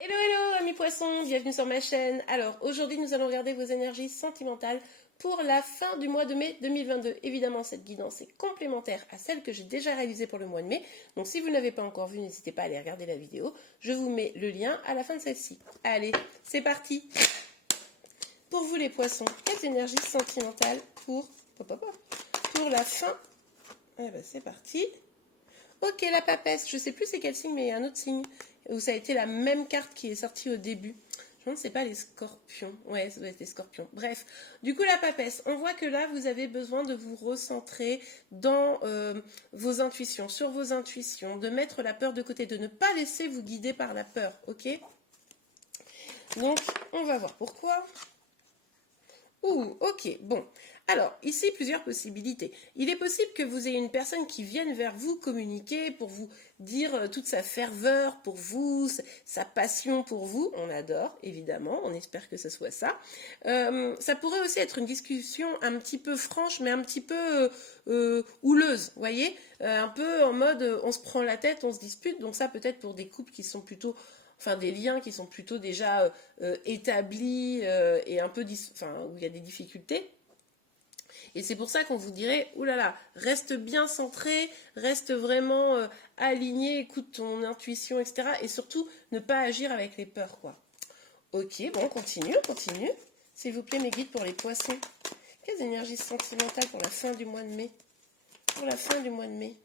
Hello hello amis poissons, bienvenue sur ma chaîne. Alors aujourd'hui nous allons regarder vos énergies sentimentales pour la fin du mois de mai 2022. Évidemment cette guidance est complémentaire à celle que j'ai déjà réalisée pour le mois de mai. Donc si vous ne l'avez pas encore vue, n'hésitez pas à aller regarder la vidéo. Je vous mets le lien à la fin de celle-ci. Allez, c'est parti. Pour vous les poissons, quelles énergies sentimentales pour la fin? Eh ben, c'est parti. Ok, la papesse, je sais plus c'est quel signe, mais il y a un autre signe où ça a été la même carte qui est sortie au début. Je ne sais pas, les scorpions. Ouais, ça doit être les scorpions. Bref, du coup, la papesse, on voit que là, vous avez besoin de vous recentrer dans vos intuitions, sur vos intuitions, de mettre la peur de côté, de ne pas laisser vous guider par la peur, ok? Donc, on va voir pourquoi. Ouh, ok, bon. Alors, ici, plusieurs possibilités. Il est possible que vous ayez une personne qui vienne vers vous communiquer pour vous dire toute sa ferveur pour vous, sa passion pour vous. On adore, évidemment, on espère que ce soit ça. Ça pourrait aussi être une discussion un petit peu franche, mais un petit peu houleuse, vous voyez, un peu en mode on se prend la tête, on se dispute. Donc ça, peut-être pour des couples qui sont plutôt... Enfin, des liens qui sont plutôt déjà établis et un peu où il y a des difficultés. Et c'est pour ça qu'on vous dirait, oulala, reste bien centré, reste vraiment aligné, écoute ton intuition, etc. Et surtout, ne pas agir avec les peurs, quoi. Ok, bon, on continue. S'il vous plaît, mes guides pour les poissons. Quelles énergies sentimentales pour la fin du mois de mai? Pour la fin du mois de mai.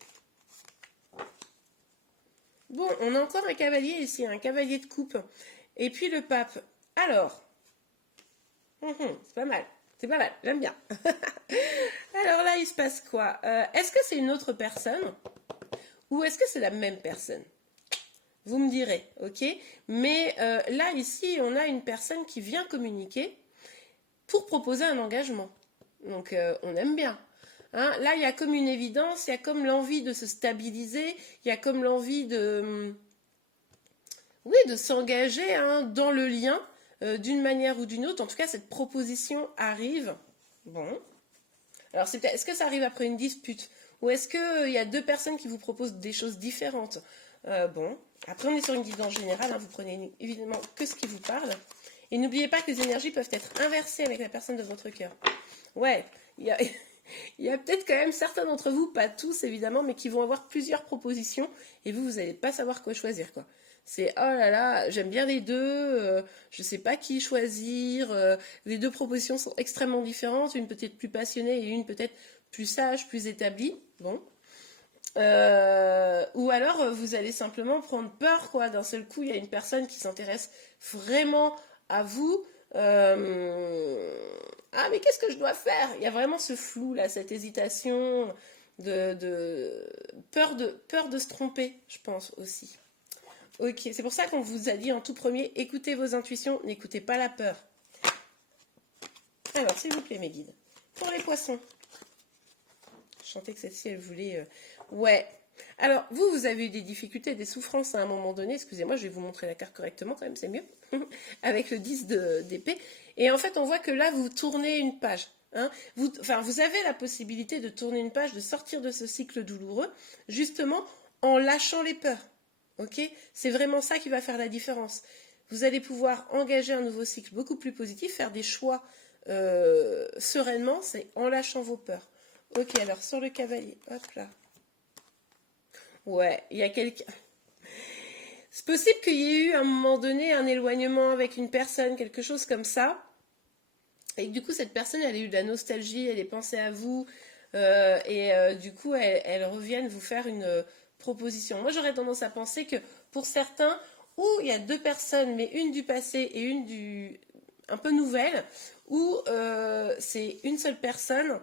Bon, on a encore un cavalier ici, un cavalier de coupe. Et puis le pape. Alors, c'est pas mal. C'est pas mal, j'aime bien. Alors là, il se passe quoi? Est-ce que c'est une autre personne ou est-ce que c'est la même personne? Vous me direz, ok? Mais là, ici, on a une personne qui vient communiquer pour proposer un engagement. Donc, on aime bien. Hein, là, il y a comme une évidence, il y a comme l'envie de se stabiliser, il y a comme l'envie de... Oui, de s'engager dans le lien d'une manière ou d'une autre. En tout cas, cette proposition arrive. Bon. Alors, est-ce que ça arrive après une dispute? Ou est-ce qu'il y a deux personnes qui vous proposent des choses différentes? Bon. Après, on est sur une guidance générale. Vous prenez évidemment que ce qui vous parle. Et n'oubliez pas que les énergies peuvent être inversées avec la personne de votre cœur. Ouais, il y a, il y a peut-être quand même certains d'entre vous, pas tous évidemment, mais qui vont avoir plusieurs propositions. Et vous n'allez pas savoir quoi choisir, quoi. C'est oh là là, j'aime bien les deux, je ne sais pas qui choisir. Les deux propositions sont extrêmement différentes, une peut-être plus passionnée et une peut-être plus sage, plus établie. Bon. Ou alors vous allez simplement prendre peur, quoi. D'un seul coup, il y a une personne qui s'intéresse vraiment à vous. Ah, mais qu'est-ce que je dois faire? Il y a vraiment ce flou là, cette hésitation, peur de se tromper, je pense aussi. Ok, c'est pour ça qu'on vous a dit en tout premier, écoutez vos intuitions, n'écoutez pas la peur. Alors, s'il vous plaît, mes guides. Pour les poissons. Je sentais que celle-ci, elle voulait... Ouais. Alors, vous avez eu des difficultés, des souffrances à un moment donné. Excusez-moi, je vais vous montrer la carte correctement, quand même, c'est mieux. Avec le 10 d'épée. Et en fait, on voit que là, vous tournez une page. Hein. Vous avez la possibilité de tourner une page, de sortir de ce cycle douloureux, justement en lâchant les peurs. Ok, c'est vraiment ça qui va faire la différence. Vous allez pouvoir engager un nouveau cycle beaucoup plus positif, faire des choix sereinement, c'est en lâchant vos peurs. Ok, alors sur le cavalier, hop là. Ouais, il y a quelqu'un. C'est possible qu'il y ait eu à un moment donné un éloignement avec une personne, quelque chose comme ça. Et que du coup, cette personne, elle a eu de la nostalgie, elle est pensée à vous. Du coup, elle revienne vous faire une proposition. Moi, j'aurais tendance à penser que pour certains, où il y a deux personnes, mais une du passé et une un peu nouvelle, où c'est une seule personne,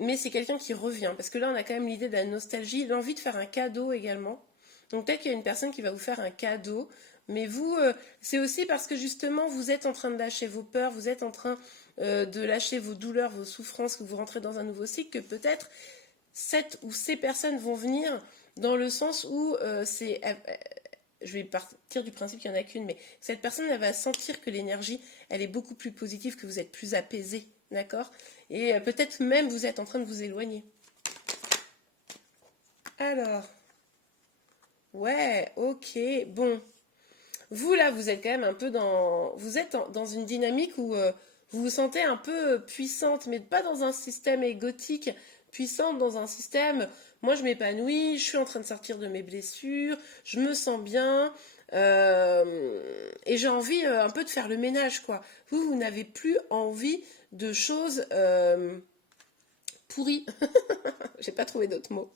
mais c'est quelqu'un qui revient. Parce que là, on a quand même l'idée de la nostalgie, l'envie de faire un cadeau également. Donc peut-être qu'il y a une personne qui va vous faire un cadeau, mais vous, c'est aussi parce que justement, vous êtes en train de lâcher vos peurs, vous êtes en train de lâcher vos douleurs, vos souffrances, que vous rentrez dans un nouveau cycle, que peut-être cette ou ces personnes vont venir dans le sens où je vais partir du principe qu'il n'y en a qu'une, mais cette personne, elle va sentir que l'énergie, elle est beaucoup plus positive, que vous êtes plus apaisé, d'accord? Et peut-être même vous êtes en train de vous éloigner. Alors, ouais, ok, bon. vous là, vous êtes quand même un peu dans une dynamique où vous vous sentez un peu puissante, mais pas dans un système égotique, puissante dans un système, moi je m'épanouis, je suis en train de sortir de mes blessures, je me sens bien, et j'ai envie un peu de faire le ménage, quoi. Vous n'avez plus envie de choses pourries, j'ai pas trouvé d'autres mots,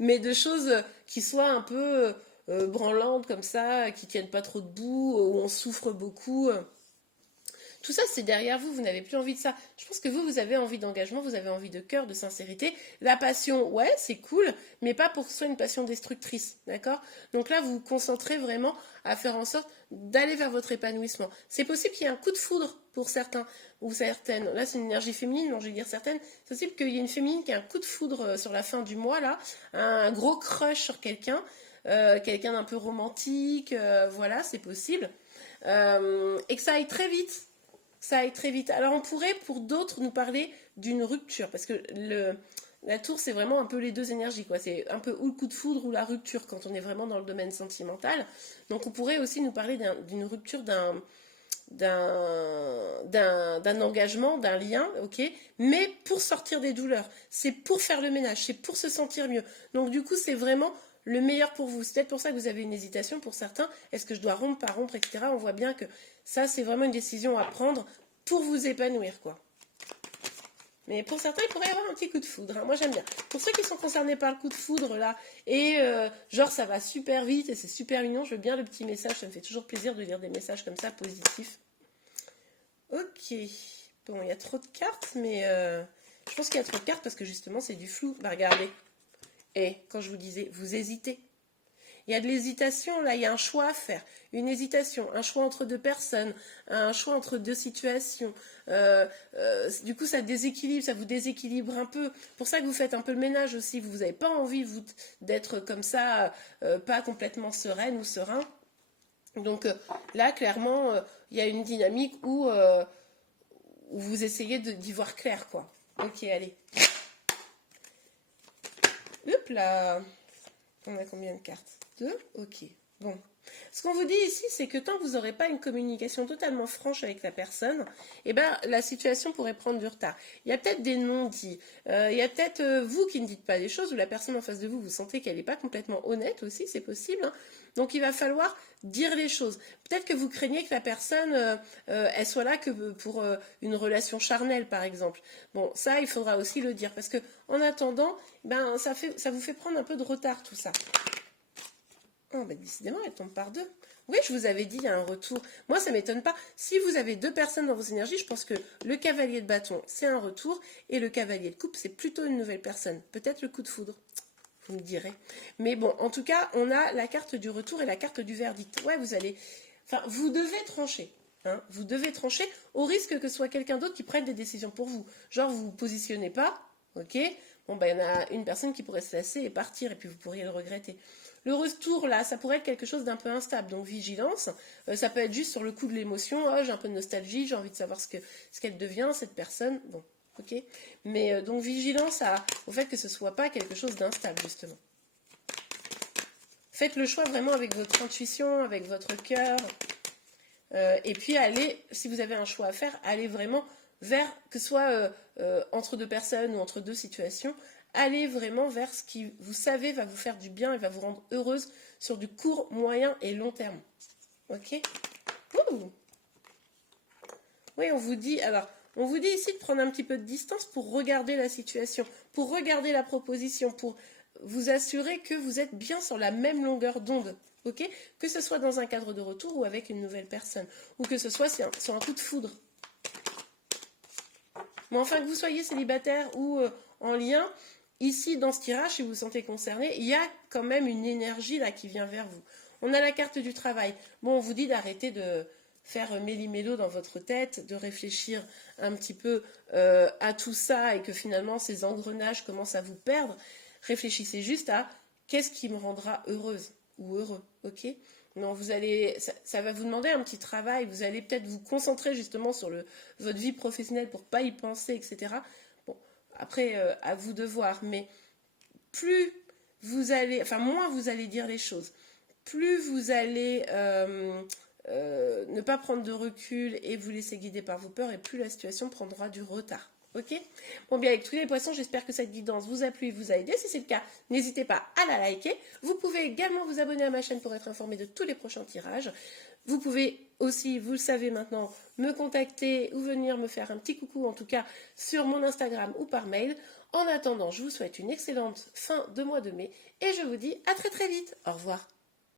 mais de choses qui soient un peu branlantes comme ça, qui tiennent pas trop debout, où on souffre beaucoup. Tout ça, c'est derrière vous, vous n'avez plus envie de ça. Je pense que vous avez envie d'engagement, vous avez envie de cœur, de sincérité. La passion, ouais, c'est cool, mais pas pour que ce soit une passion destructrice, d'accord? Donc là, vous vous concentrez vraiment à faire en sorte d'aller vers votre épanouissement. C'est possible qu'il y ait un coup de foudre pour certains ou certaines. Là, c'est une énergie féminine, donc je vais dire certaines. C'est possible qu'il y ait une féminine qui a un coup de foudre sur la fin du mois, là, un gros crush sur quelqu'un, quelqu'un d'un peu romantique, voilà, c'est possible. Et que ça aille très vite. Ça aille très vite. Alors on pourrait pour d'autres nous parler d'une rupture, parce que la tour c'est vraiment un peu les deux énergies, quoi. C'est un peu ou le coup de foudre ou la rupture quand on est vraiment dans le domaine sentimental. Donc on pourrait aussi nous parler d'une rupture d'un engagement, d'un lien, ok, mais pour sortir des douleurs. C'est pour faire le ménage, c'est pour se sentir mieux. Donc du coup c'est vraiment le meilleur pour vous. C'est peut-être pour ça que vous avez une hésitation pour certains. Est-ce que je dois rompre, pas rompre, etc. On voit bien que ça, c'est vraiment une décision à prendre pour vous épanouir, quoi. Mais pour certains, il pourrait y avoir un petit coup de foudre, hein. Moi, j'aime bien. Pour ceux qui sont concernés par le coup de foudre, là, et genre, ça va super vite et c'est super mignon, je veux bien le petit message. Ça me fait toujours plaisir de lire des messages comme ça, positifs. Ok. Bon, il y a trop de cartes, mais je pense qu'il y a trop de cartes parce que justement, c'est du flou. Bah, regardez. Et quand je vous disais, vous hésitez. Il y a de l'hésitation, là, il y a un choix à faire. Une hésitation, un choix entre deux personnes, un choix entre deux situations. Du coup, ça déséquilibre, ça vous déséquilibre un peu. Pour ça que vous faites un peu le ménage aussi. Vous n'avez pas envie, vous, d'être comme ça, pas complètement sereine ou serein. Donc là, clairement, il y a une dynamique où vous essayez d'y voir clair, quoi. Ok, allez. Hop là. On a combien de cartes? 2. Ok. Bon. Ce qu'on vous dit ici, c'est que tant que vous n'aurez pas une communication totalement franche avec la personne, eh ben, la situation pourrait prendre du retard. Il y a peut-être des non-dits. Il y a peut-être vous qui ne dites pas les choses, ou la personne en face de vous, vous sentez qu'elle n'est pas complètement honnête aussi, c'est possible, hein. Donc il va falloir dire les choses. Peut-être que vous craignez que la personne, elle soit là que pour une relation charnelle, par exemple. Bon, ça, il faudra aussi le dire, parce que en attendant, ben, ça vous fait prendre un peu de retard, tout ça. Oh, bah, décidément, elle tombe par deux. Oui, je vous avais dit, il y a un retour. Moi, ça ne m'étonne pas. Si vous avez deux personnes dans vos énergies, je pense que le cavalier de bâton, c'est un retour, et le cavalier de coupe, c'est plutôt une nouvelle personne. Peut-être le coup de foudre. Vous me direz. Mais bon, en tout cas, on a la carte du retour et la carte du verdict. Ouais, vous devez trancher. Hein, vous devez trancher au risque que ce soit quelqu'un d'autre qui prenne des décisions pour vous. Genre, vous vous positionnez pas, ok? Bon, ben, il y en a une personne qui pourrait se lasser et partir, et puis vous pourriez le regretter. Le retour, là, ça pourrait être quelque chose d'un peu instable, donc vigilance. Ça peut être juste sur le coup de l'émotion. Oh, j'ai un peu de nostalgie, j'ai envie de savoir ce qu'elle devient, cette personne. Bon, ok. Mais donc vigilance au fait que ce ne soit pas quelque chose d'instable, justement. Faites le choix vraiment avec votre intuition, avec votre cœur. Et puis allez, si vous avez un choix à faire, allez vraiment vers, que ce soit entre deux personnes ou entre deux situations, allez vraiment vers ce qui, vous savez, va vous faire du bien et va vous rendre heureuse sur du court, moyen et long terme. Ok? Ouh. Oui, on vous dit ici de prendre un petit peu de distance pour regarder la situation, pour regarder la proposition, pour vous assurer que vous êtes bien sur la même longueur d'onde. Ok, que ce soit dans un cadre de retour ou avec une nouvelle personne, ou que ce soit sur un coup de foudre. Mais enfin, que vous soyez célibataire ou en lien, ici dans ce tirage, si vous vous sentez concerné, il y a quand même une énergie là qui vient vers vous. On a la carte du travail. Bon, on vous dit d'arrêter de faire méli-mélo dans votre tête, de réfléchir un petit peu à tout ça et que finalement ces engrenages commencent à vous perdre. Réfléchissez juste à qu'est-ce qui me rendra heureuse ou heureux, ok? Non, ça va vous demander un petit travail, vous allez peut-être vous concentrer justement sur votre vie professionnelle pour pas y penser, etc. Bon, après, à vous de voir, mais moins vous allez dire les choses, plus vous allez ne pas prendre de recul et vous laisser guider par vos peurs, et plus la situation prendra du retard. Ok? Bon, bien, avec tous les poissons, j'espère que cette guidance vous a plu et vous a aidé. Si c'est le cas, n'hésitez pas à la liker. Vous pouvez également vous abonner à ma chaîne pour être informé de tous les prochains tirages. Vous pouvez aussi, vous le savez maintenant, me contacter ou venir me faire un petit coucou, en tout cas sur mon Instagram ou par mail. En attendant, je vous souhaite une excellente fin de mois de mai et je vous dis à très très vite. Au revoir.